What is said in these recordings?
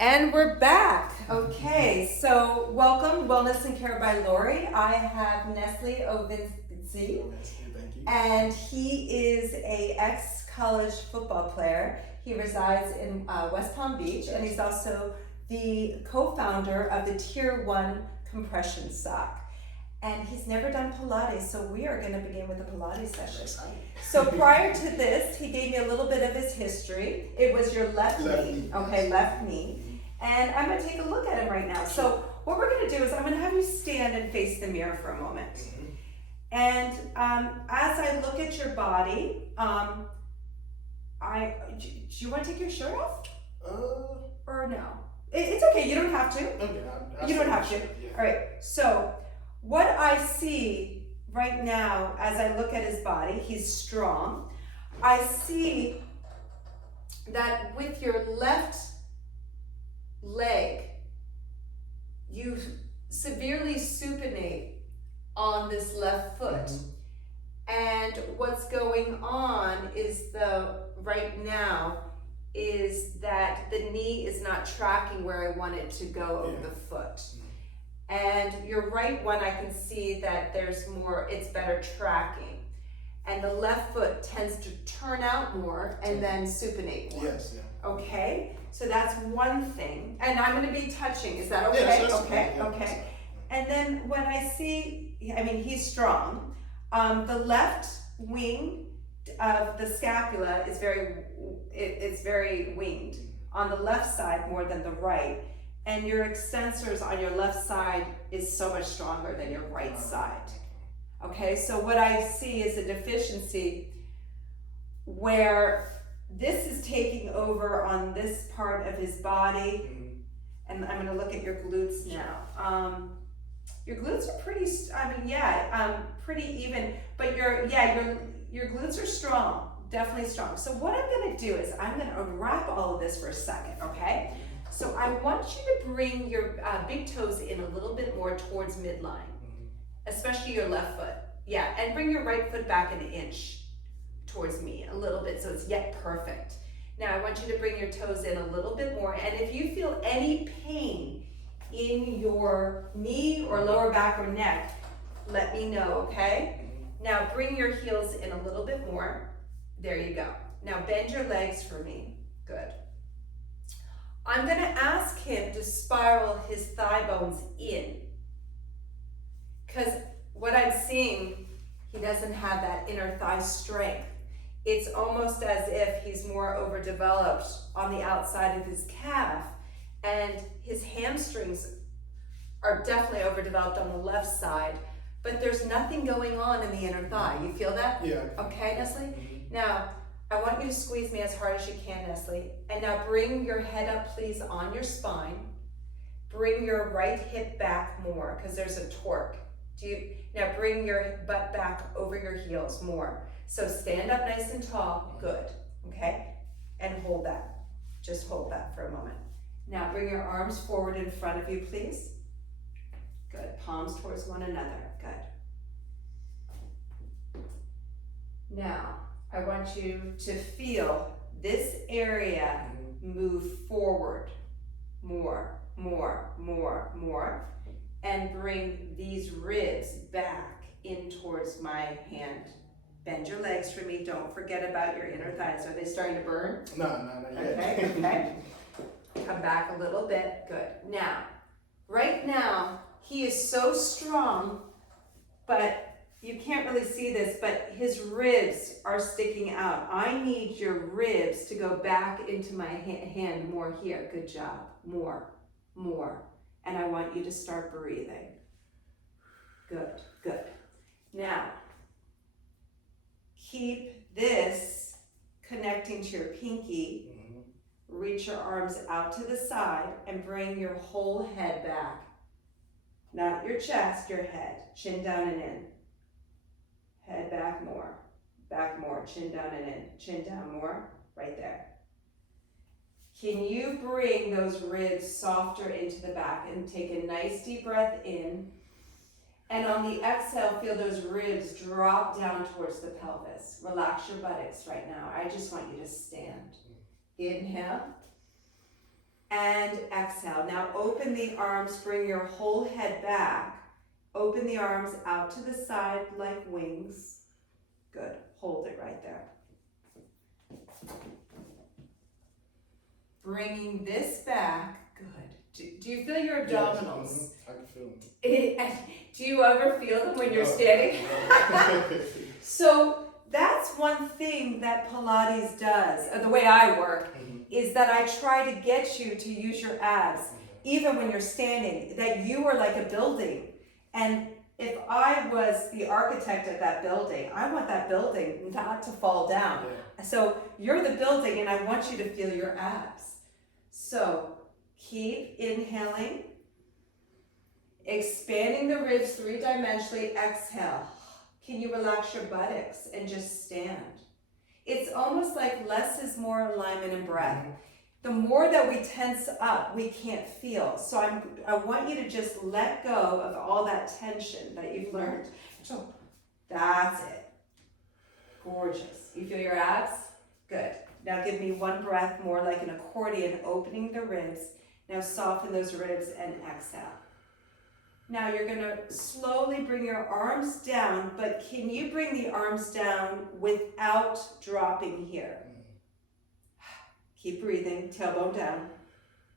And we're back. Okay, so welcome, Wellness and Care by Laurie. I have Nesly Ovincy, Thank you. and he is a ex-college football player. He resides in West Palm Beach, and he's also the co-founder of the Tier 1 compression sock. And he's never done Pilates, so we are going to begin with a Pilates session. So prior to this, he gave me a little bit of his history. It was your left knee, okay, left knee. And I'm going to take a look at him right now. So what we're going to do is I'm going to have you stand and face the mirror for a moment. And as I look at your body, do you want to take your shirt off? Or no? It's okay, you don't have to. Okay, You don't have to. Yeah. All right, so what I see right now as I look at his body, he's strong. I see that with your left leg, you severely supinate on this left foot. And what's going on is right now is that the knee is not tracking where I want it to go over the foot. And your right one, I can see that there's more, it's better tracking. And the left foot tends to turn out more and then supinate more. Yes, yeah. Okay, so that's one thing. And I'm going to be touching. Is that okay? Yes, okay, yeah, okay. And then when I see, I mean, he's strong. The left wing of the scapula is it's very winged on the left side more than the right. And your extensors on your left side is so much stronger than your right side. Okay, so what I see is a deficiency where this is taking over on this part of his body. And I'm going to look at your glutes now. Your glutes are pretty, pretty even, but your glutes are strong, definitely strong. So what I'm going to do is I'm going to unwrap all of this for a second, okay? So I want you to bring your big toes in a little bit more towards midline, especially your left foot. Yeah, and bring your right foot back an inch towards me a little bit so it's yet perfect. Now I want you to bring your toes in a little bit more, and if you feel any pain in your knee or lower back or neck, let me know, okay? Now bring your heels in a little bit more. There you go. Now bend your legs for me. Good. I'm going to ask him to spiral his thigh bones in, because what I'm seeing, he doesn't have that inner thigh strength. It's almost as if he's more overdeveloped on the outside of his calf, and his hamstrings are definitely overdeveloped on the left side, but there's nothing going on in the inner thigh. You feel that? Yeah. Okay, Nesly? Now, I want you to squeeze me as hard as you can, Nesly. And now bring your head up, please, on your spine. Bring your right hip back more, because there's a torque. Now bring your butt back over your heels more. So stand up nice and tall, good, okay? And hold that, just hold that for a moment. Now bring your arms forward in front of you, please. Good, palms towards one another, good. Now, I want you to feel this area move forward more, and bring these ribs back in towards my hand. Bend your legs for me. Don't forget about your inner thighs. Are they starting to burn? No, not yet. Okay. Come back a little bit. Good. Now, right now, he is so strong, but you can't really see this, but his ribs are sticking out. I need your ribs to go back into my hand more here. Good job. More. And I want you to start breathing. Good. Now, keep this connecting to your pinky. Reach your arms out to the side and bring your whole head back. Not your chest, your head. Chin down and in. Head back more, chin down and in, chin down more, right there. Can you bring those ribs softer into the back and take a nice deep breath in, and on the exhale, feel those ribs drop down towards the pelvis. Relax your buttocks right now. I just want you to stand. Inhale, and exhale. Now open the arms, bring your whole head back. Open the arms out to the side like wings. Good, hold it right there. Bringing this back, good. Do you feel your abdominals? Yes, I can feel them. Do you ever feel them when you're standing? So that's one thing that Pilates does, or the way I work, is that I try to get you to use your abs, even when you're standing, that you are like a building. And if I was the architect of that building, I want that building not to fall down. Yeah. So you're the building and I want you to feel your abs. So keep inhaling, expanding the ribs three-dimensionally, exhale. Can you relax your buttocks and just stand? It's almost like less is more alignment and breath. The more that we tense up, we can't feel. So I want you to just let go of all that tension that you've learned. So that's it. Gorgeous. You feel your abs? Good. Now give me one breath more like an accordion, opening the ribs. Now soften those ribs and exhale. Now you're gonna slowly bring your arms down, but can you bring the arms down without dropping here? Keep breathing, tailbone down.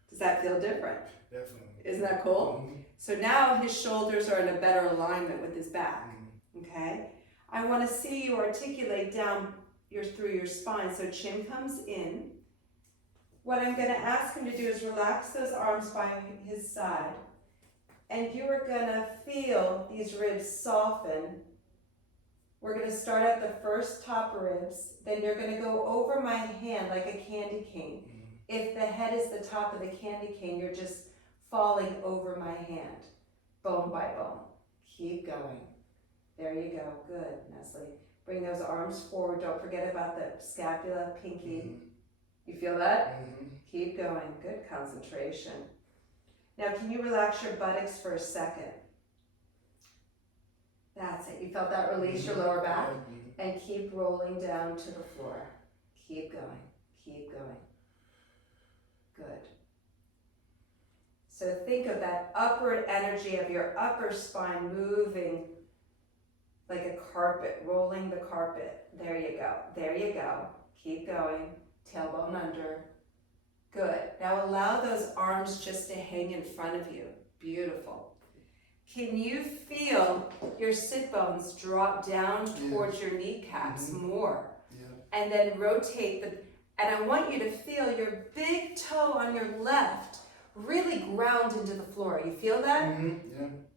Does that feel different? Definitely. Isn't that cool? So now his shoulders are in a better alignment with his back, okay? I wanna see you articulate down through your spine, so chin comes in. What I'm gonna ask him to do is relax those arms by his side, and you are gonna feel these ribs soften. We're gonna start at the first top ribs, then you're gonna go over my hand like a candy cane. If the head is the top of the candy cane, you're just falling over my hand, bone by bone. Keep going. There you go, good, Nesly. Bring those arms forward, don't forget about the scapula, pinky. You feel that? Keep going, good concentration. Now can you relax your buttocks for a second? That's it, you felt that release your lower back? And keep rolling down to the floor. Keep going, keep going. Good. So think of that upward energy of your upper spine moving like a carpet, rolling the carpet. There you go, there you go. Keep going, tailbone under. Good, now allow those arms just to hang in front of you. Beautiful. Can you feel your sit bones drop down towards your kneecaps more? And then rotate and I want you to feel your big toe on your left really ground into the floor. You feel that?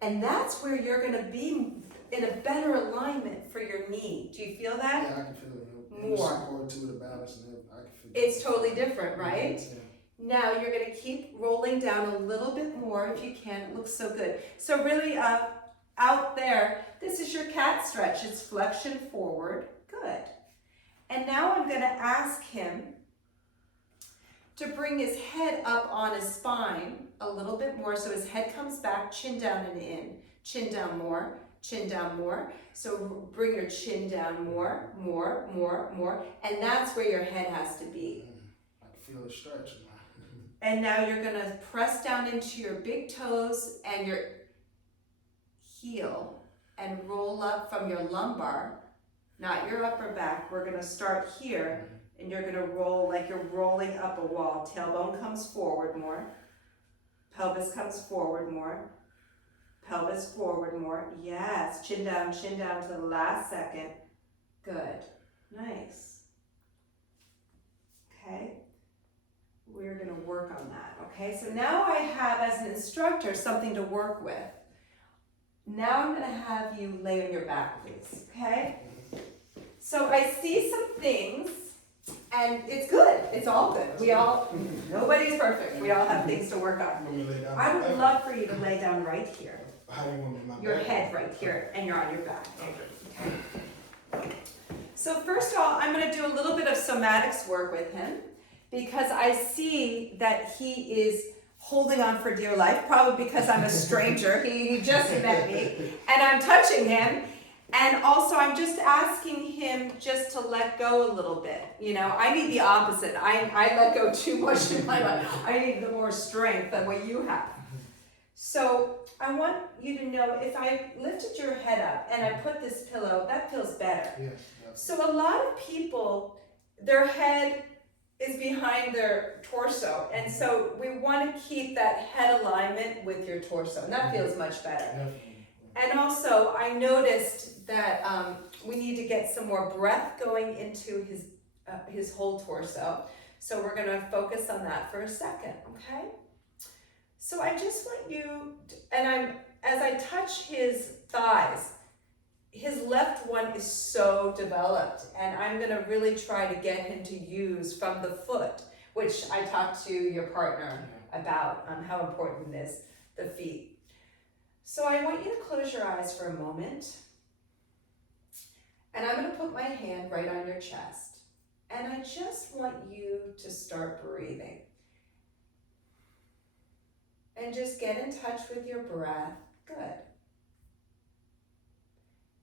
And that's where you're gonna be in a better alignment for your knee. Do you feel that? Yeah, I can feel it. More. Support to the balance and I can feel it. It's totally different, right? Now you're gonna keep rolling down a little bit more if you can. It looks so good. So really out there, this is your cat stretch. It's flexion forward. Good. And now I'm gonna ask him to bring his head up on his spine a little bit more. So his head comes back, chin down and in. Chin down more, chin down more. So bring your chin down more. And that's where your head has to be. I can feel it stretching. And now you're gonna press down into your big toes and your heel and roll up from your lumbar, not your upper back. We're gonna start here and you're gonna roll like you're rolling up a wall. Tailbone comes forward more. Pelvis comes forward more. Pelvis forward more. Yes, chin down to the last second. Good, nice. Okay. We're going to work on that, okay? So now I have, as an instructor, something to work with. Now I'm going to have you lay on your back, please, okay? So I see some things, and it's good. It's all good. Nobody's perfect. We all have things to work on. I would love for you to lay down right here. How do you want me to lay your head right here, and you're on your back. Okay. So first of all, I'm going to do a little bit of somatics work with him, because I see that he is holding on for dear life, probably because I'm a stranger. He just met me, and I'm touching him, And also, I'm just asking him just to let go a little bit. You know, I need the opposite. I let go too much in my life. I need the more strength than what you have. So I want you to know, if I lifted your head up and I put this pillow, that feels better. Yeah, yeah. So a lot of people, their head is behind their torso, and so we want to keep that head alignment with your torso, and that feels much better. Definitely. And also, I noticed that we need to get some more breath going into his whole torso. So we're going to focus on that for a second, okay? So I just want you, as I touch his thighs, his left one is so developed, and I'm going to really try to get him to use from the foot, which I talked to your partner about how important it is, the feet. So I want you to close your eyes for a moment, and I'm going to put my hand right on your chest, and I just want you to start breathing. And just get in touch with your breath. Good.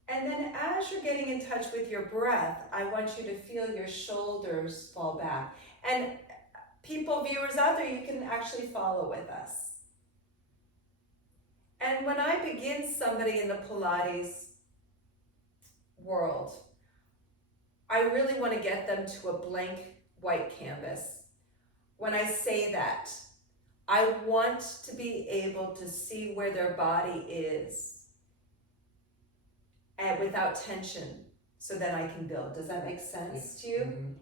And then as you're getting in touch with your breath, I want you to feel your shoulders fall back. And people, viewers out there, you can actually follow with us. And when I begin somebody in the Pilates world, I really want to get them to a blank white canvas. When I say that, I want to be able to see where their body is and without tension, so that I can build. Does that make sense to you? Mm-hmm.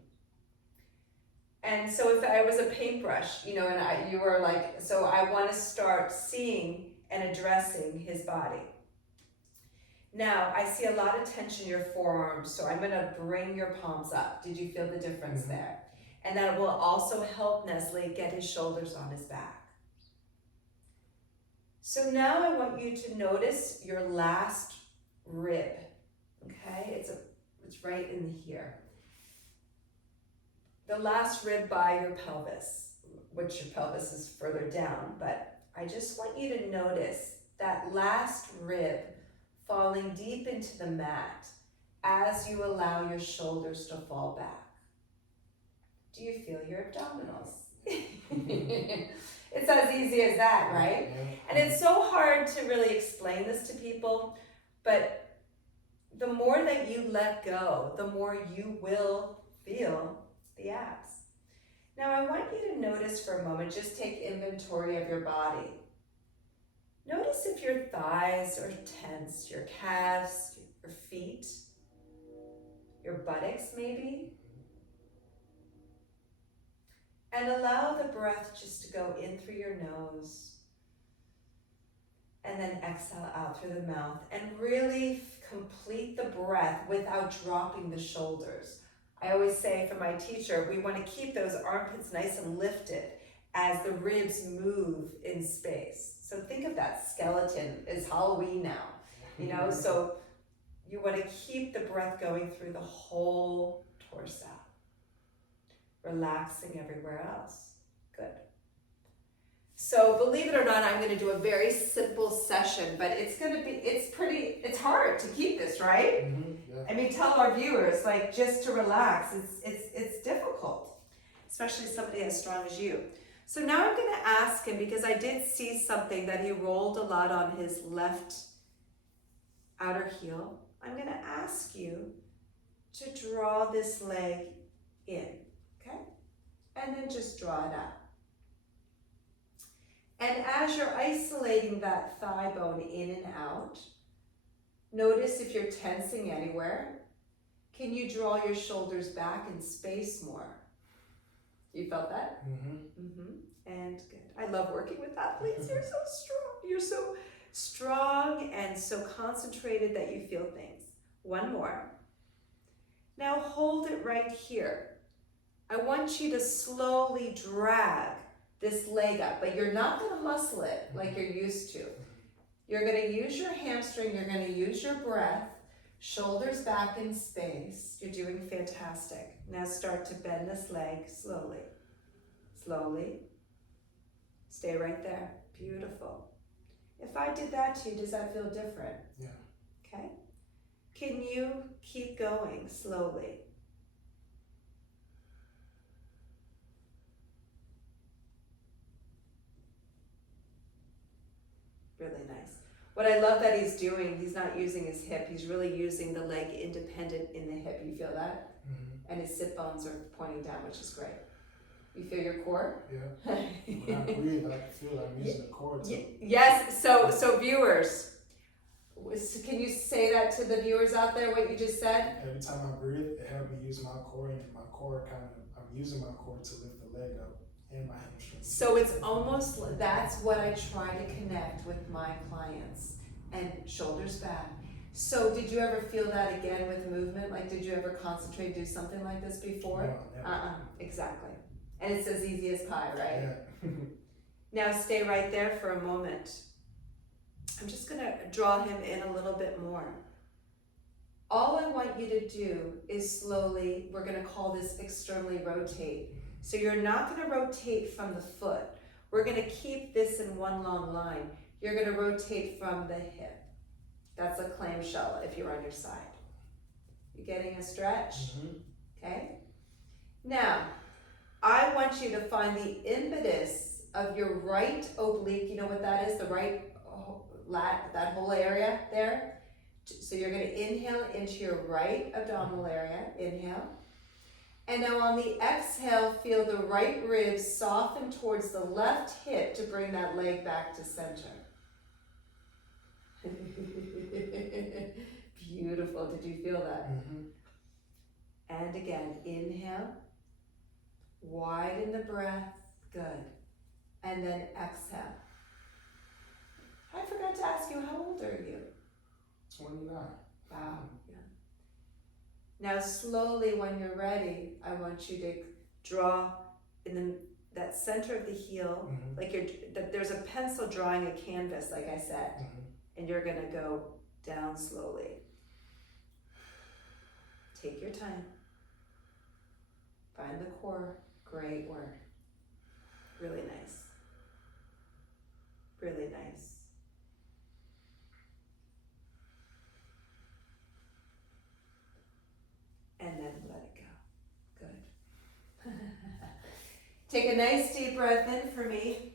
And so if I was a paintbrush, you know, and you were like, so I want to start seeing and addressing his body. Now, I see a lot of tension in your forearms, so I'm going to bring your palms up. Did you feel the difference there? And that will also help Nesly get his shoulders on his back. So now I want you to notice your last rib, okay? It's right in here. The last rib by your pelvis, which your pelvis is further down, but I just want you to notice that last rib falling deep into the mat as you allow your shoulders to fall back. Do you feel your abdominals? It's as easy as that, right? And it's so hard to really explain this to people, but the more that you let go, the more you will feel the abs. Now I want you to notice for a moment, just take inventory of your body. Notice if your thighs are tense, your calves, your feet, your buttocks maybe. And allow the breath just to go in through your nose and then exhale out through the mouth, and really complete the breath without dropping the shoulders. I always say for my teacher, we want to keep those armpits nice and lifted as the ribs move in space. So think of that skeleton as Halloween now, you know, so you want to keep the breath going through the whole torso. Relaxing everywhere else. Good. So believe it or not, I'm going to do a very simple session, but it's hard to keep this, right? Mm-hmm. Yeah. I mean, tell our viewers, like, just to relax. It's difficult, especially somebody as strong as you. So now I'm going to ask him, because I did see something that he rolled a lot on his left outer heel. I'm going to ask you to draw this leg in. Okay? And then just draw it out. And as you're isolating that thigh bone in and out, notice if you're tensing anywhere. Can you draw your shoulders back and space more? You felt that? Mm-hmm. Mm-hmm. And good. I love working with athletes. You're so strong. You're so strong and so concentrated that you feel things. One more. Now hold it right here. I want you to slowly drag this leg up, but you're not going to muscle it like you're used to. You're going to use your hamstring, you're going to use your breath, shoulders back in space. You're doing fantastic. Now start to bend this leg slowly. Slowly. Stay right there. Beautiful. If I did that to you, does that feel different? Yeah. Okay. Can you keep going slowly? Really nice. What I love that he's doing, he's not using his hip, he's really using the leg independent in the hip. You feel that? And his sit bones are pointing down, which is great. You feel your core? Yeah. When I breathe, I can feel I'm using the core too. Yes, so viewers, can you say that to the viewers out there, what you just said? Every time I breathe, it helps me use my core, and my core I'm using my core to lift the leg up and my hamstrings. So it's almost, that's what I try to connect with my clients, and shoulders back. So did you ever feel that again with movement? Like, did you ever concentrate, do something like this before? No, never. Exactly. And it's as easy as pie, right? Yeah. Now stay right there for a moment. I'm just gonna draw him in a little bit more. All I want you to do is slowly, we're gonna call this externally rotate. So you're not gonna rotate from the foot. We're gonna keep this in one long line. You're gonna rotate from the hip. That's a clamshell if you're on your side. You getting a stretch? Okay? Now, I want you to find the impetus of your right oblique. You know what that is? The right lat, that whole area there. So you're going to inhale into your right abdominal area. Inhale. And now on the exhale, feel the right ribs soften towards the left hip to bring that leg back to center. Beautiful. Did you feel that? And again, inhale. Widen the breath. Good. And then exhale. I forgot to ask you, how old are you? 29. Wow. Yeah. Now slowly, when you're ready, I want you to draw in that center of the heel, like there's a pencil drawing a canvas, like I said, and you're gonna go down slowly. Take your time. Find the core. Great work. Really nice. Really nice. And then let it go. Good. Take a nice deep breath in for me.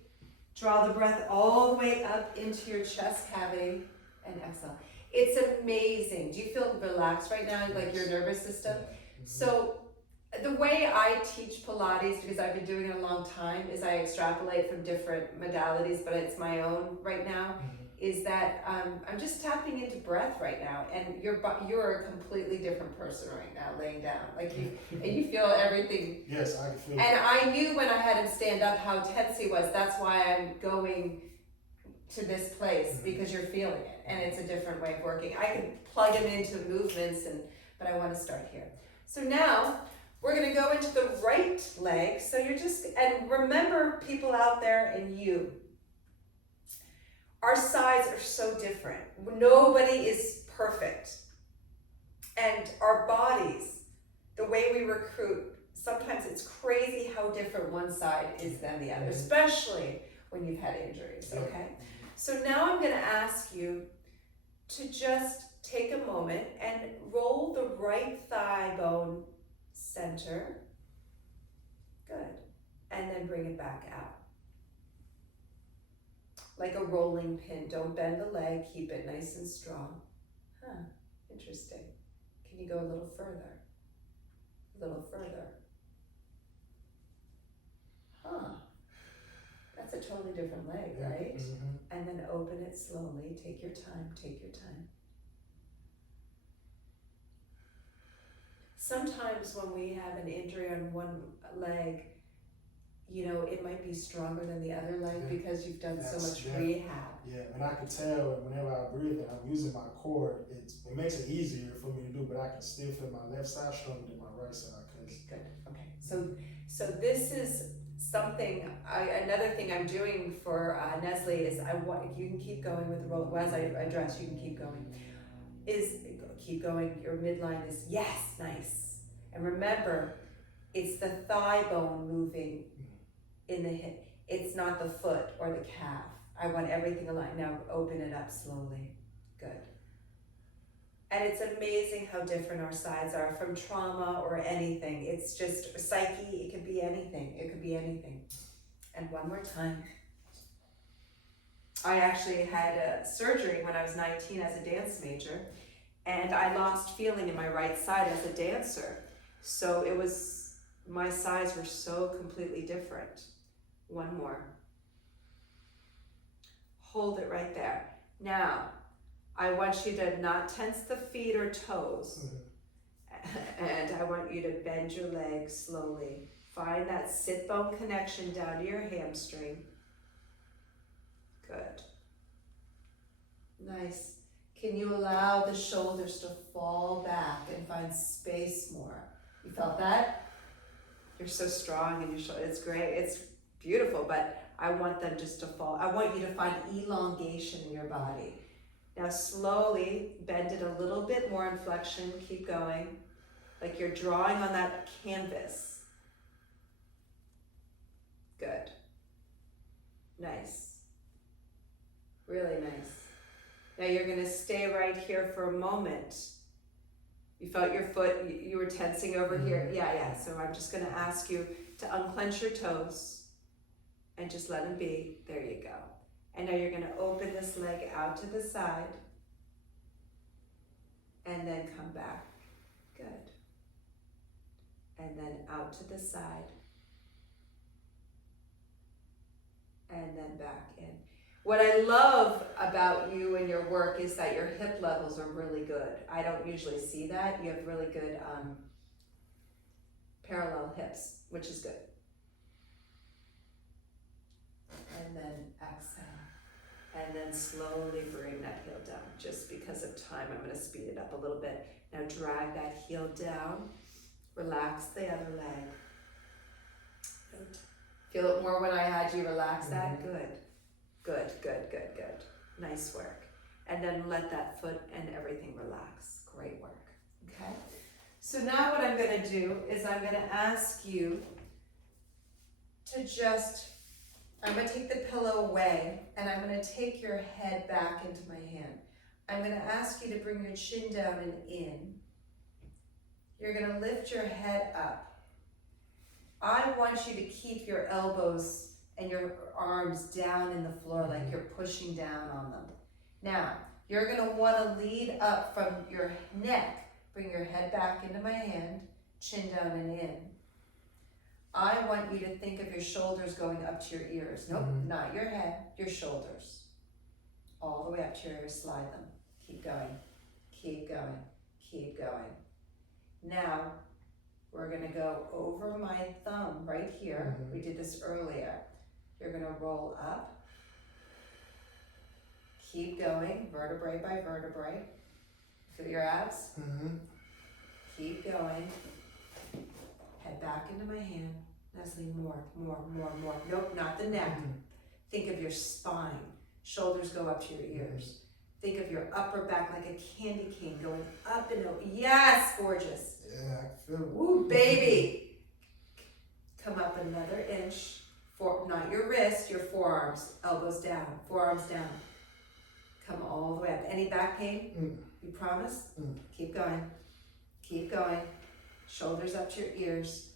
Draw the breath all the way up into your chest cavity and exhale. It's amazing. Do you feel relaxed right now, like your nervous system? So the way I teach Pilates, because I've been doing it a long time, is I extrapolate from different modalities, but it's my own right now, is that I'm just tapping into breath right now, and you're a completely different person right now, laying down, like and you feel everything. Yes, I can feel it. And I knew when I had him stand up how tense he was. That's why I'm going to this place, because you're feeling it, and it's a different way of working. I can plug him into movements, but I want to start here. So now we're going to go into the right leg. So you're and remember, people out there, and you, our sides are so different. Nobody is perfect. And our bodies, the way we recruit, sometimes it's crazy how different one side is than the other, especially when you've had injuries, okay? So now I'm going to ask you to just take a moment and roll the right thigh bone center. Good. And then bring it back out. Like a rolling pin. Don't bend the leg. Keep it nice and strong. Interesting. Can you go a little further? A little further. That's a totally different leg, right? And then open it slowly. Take your time. Take your time. Sometimes when we have an injury on one leg, it might be stronger than the other leg because you've done so much rehab. Yeah, and I can tell whenever I breathe and I'm using my core, it makes it easier for me to do, but I can still feel my left side stronger than my right side. Good. Okay. So this is something. Another thing I'm doing for Nesly is you can keep going with the roll. As I address, you can keep going. Keep going. Your midline is nice. And remember, it's the thigh bone moving in the hip. It's not the foot or the calf. I want everything aligned. Now open it up slowly. Good. And it's amazing how different our sides are from trauma or anything. It's just psyche, it could be anything. It could be anything. And one more time. I actually had a surgery when I was 19 as a dance major, and I lost feeling in my right side as a dancer. So it was, my sides were so completely different. One more. Hold it right there. Now, I want you to not tense the feet or toes. And I want you to bend your legs slowly. Find that sit bone connection down to your hamstring. Good. Nice. Can you allow the shoulders to fall back and find space more? You felt that? You're so strong in your shoulders. It's great. It's beautiful, but I want them just to fall. I want you to find elongation in your body. Now slowly bend it a little bit more in flexion. Keep going. Like you're drawing on that canvas. Good. Nice. Really nice. Now you're going to stay right here for a moment. You felt your foot, you were tensing over here. Yeah. So I'm just going to ask you to unclench your toes and just let them be. There you go. And now you're going to open this leg out to the side and then come back. Good. And then out to the side and then back in. What I love about you and your work is that your hip levels are really good. I don't usually see that. You have really good parallel hips, which is good. And then exhale. And then slowly bring that heel down. Just because of time, I'm going to speed it up a little bit. Now drag that heel down. Relax the other leg. Good. Feel it more when I had you relax that? Good. Good. Nice work. And then let that foot and everything relax. Great work. Okay? So now what I'm going to do is I'm going to ask you to just, I'm going to take the pillow away and I'm going to take your head back into my hand. I'm going to ask you to bring your chin down and in. You're going to lift your head up. I want you to keep your elbows and your arms down in the floor like you're pushing down on them. Now, you're going to want to lead up from your neck. Bring your head back into my hand, chin down and in. I want you to think of your shoulders going up to your ears. Nope, not your head, your shoulders. All the way up to your ears, slide them. Keep going, keep going, keep going. Now, we're going to go over my thumb right here. We did this earlier. You're going to roll up. Keep going, vertebrae by vertebrae. Feel your abs? Keep going. Head back into my hand. Nesly, more. Nope, not the neck. Think of your spine. Shoulders go up to your ears. Think of your upper back like a candy cane going up and over. Yes, gorgeous. Yeah, I feel it. Woo, baby. Come up another inch. Not your wrist, your forearms. Elbows down, forearms down. Come all the way up. Any back pain? You promise? Keep going. Keep going. Shoulders up to your ears.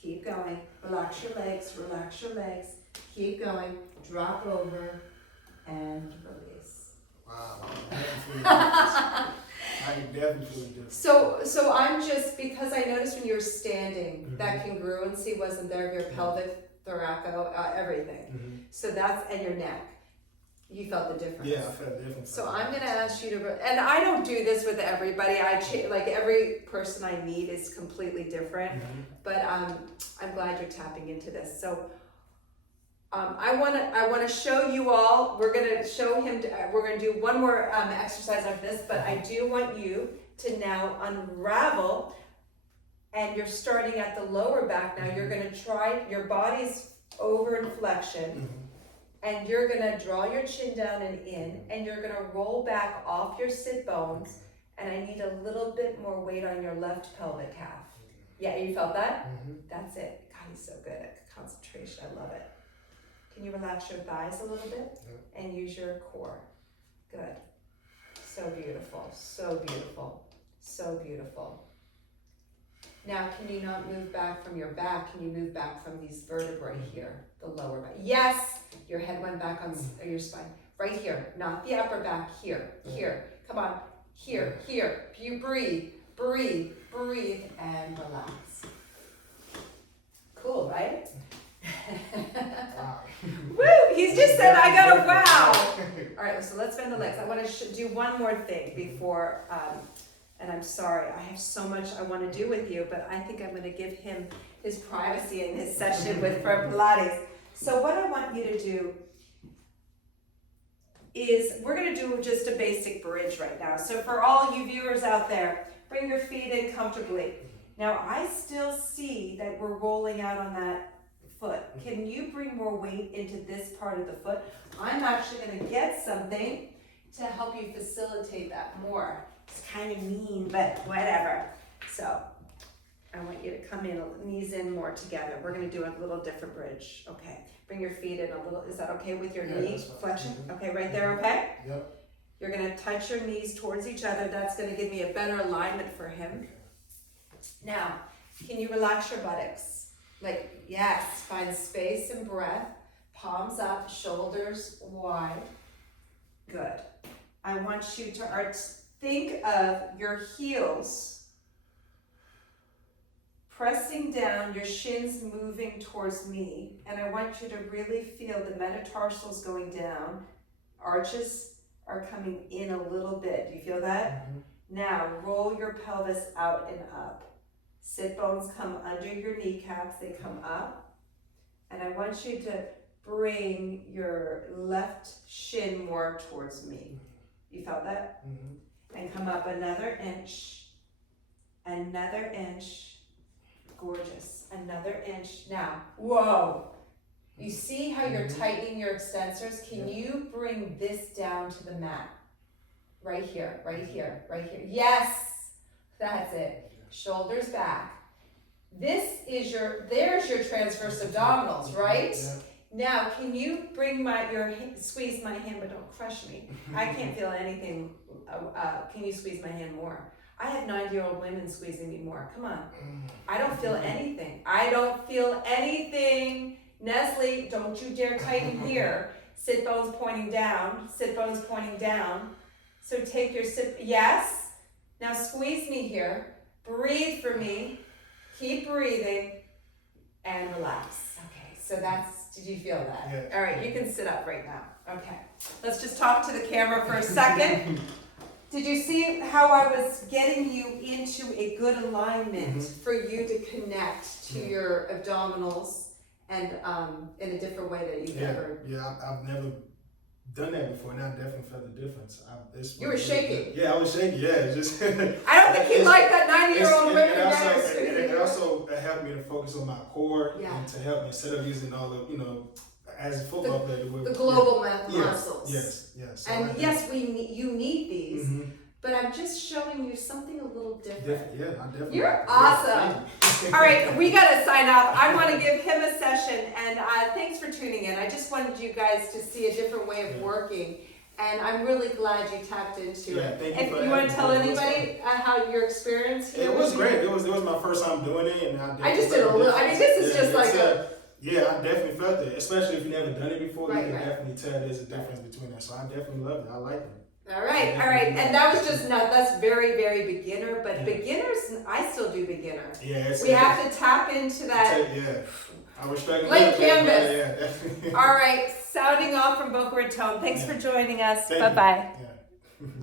Keep going. Relax your legs. Relax your legs. Keep going. Drop over and release. Wow. I definitely feel different. So I'm just, because I noticed when you were standing, that congruency wasn't there of your pelvic, thoraco, everything. So that's, and your neck. You felt the difference. Yeah, I felt different. So I'm going to ask you to, and I don't do this with everybody. Like every person I meet is completely different. But I'm glad you're tapping into this. So I want to show you all. We're going to show him. We're going to do one more exercise like this. But I do want you to now unravel. And you're starting at the lower back now. You're going to try. Your body's over in flexion. And you're going to draw your chin down and in, and you're going to roll back off your sit bones, and I need a little bit more weight on your left pelvic half. Yeah, you felt that? That's it. God, he's so good at concentration. I love it. Can you relax your thighs a little bit and use your core? Good. So beautiful, so beautiful, so beautiful. Now, can you not move back from your back? Can you move back from these vertebrae here, the lower back? Yes, your head went back on your spine. Right here, not the upper back, here, here. Come on, here, here. You breathe, breathe, breathe, and relax. Cool, right? Wow. Woo! He's just said, I got a wow. All right, so let's bend the legs. I want to do one more thing before, and I'm sorry, I have so much I want to do with you, but I think I'm going to give him his privacy in his session for Pilates. So what I want you to do is, we're going to do just a basic bridge right now. So for all you viewers out there, bring your feet in comfortably. Now, I still see that we're rolling out on that foot. Can you bring more weight into this part of the foot? I'm actually going to get something to help you facilitate that more. It's kind of mean, but whatever. So I want you to come in, knees in more together. We're going to do a little different bridge. Okay. Bring your feet in a little. Is that okay with your knee flexion? Okay, right there, okay? Yep. You're going to touch your knees towards each other. That's going to give me a better alignment for him. Okay. Now, can you relax your buttocks? Like, yes, find space and breath. Palms up, shoulders wide. Good. I want you to think of your heels pressing down, your shins moving towards me, and I want you to really feel the metatarsals going down. Arches are coming in a little bit. Do you feel that? Mm-hmm. Now, roll your pelvis out and up. Sit bones come under your kneecaps, they come up. And I want you to bring your left shin more towards me. You felt that? Mm-hmm. And come up another inch. Another inch. Gorgeous. Another inch. Now, whoa. You see how you're tightening your extensors? Can you bring this down to the mat? Right here, right here, right here. Yes, that's it. Shoulders back. There's your transverse abdominals, right? Yeah. Now, can you bring squeeze my hand, but don't crush me. I can't feel anything. Can you squeeze my hand more? I have 90-year-old women squeezing me more. Come on. I don't feel anything. I don't feel anything. Nesly, don't you dare tighten here. Sit bones pointing down. Sit bones pointing down. So take your sit. Yes. Now squeeze me here. Breathe for me. Keep breathing. And relax. Okay. So did you feel that? Yeah. All right. You can sit up right now. Okay. Let's just talk to the camera for a second. Did you see how I was getting you into a good alignment for you to connect to your abdominals and in a different way that you've never? Yeah, I've never done that before, and I definitely felt the difference. You were shaking. Yeah, I was shaking. Yeah, just. I don't think he liked that 90-year-old women. It also helped me to focus on my core and to help me instead of using all of as a football player. The global muscles. Yes. And yes, you need these, but I'm just showing you something a little different. Yeah, I definitely. You're awesome. All right, we got to sign off. I want to give him a session, and thanks for tuning in. I just wanted you guys to see a different way of working, and I'm really glad you tapped into it. Thank you. If you want to tell anybody how your experience here? It was great. It was my first time doing it, and I just did a little. I mean, this is just like Yeah, I definitely felt it. Especially if you've never done it before, you can definitely tell there's a difference between that. So I definitely loved it. I liked it. All right. And that was that's very, very beginner, but beginners, I still do beginner. Yeah. We have to tap into that. I respect blank canvas. Yeah, definitely. All right. Sounding off from Boca Raton. Thanks for joining us. Bye-bye.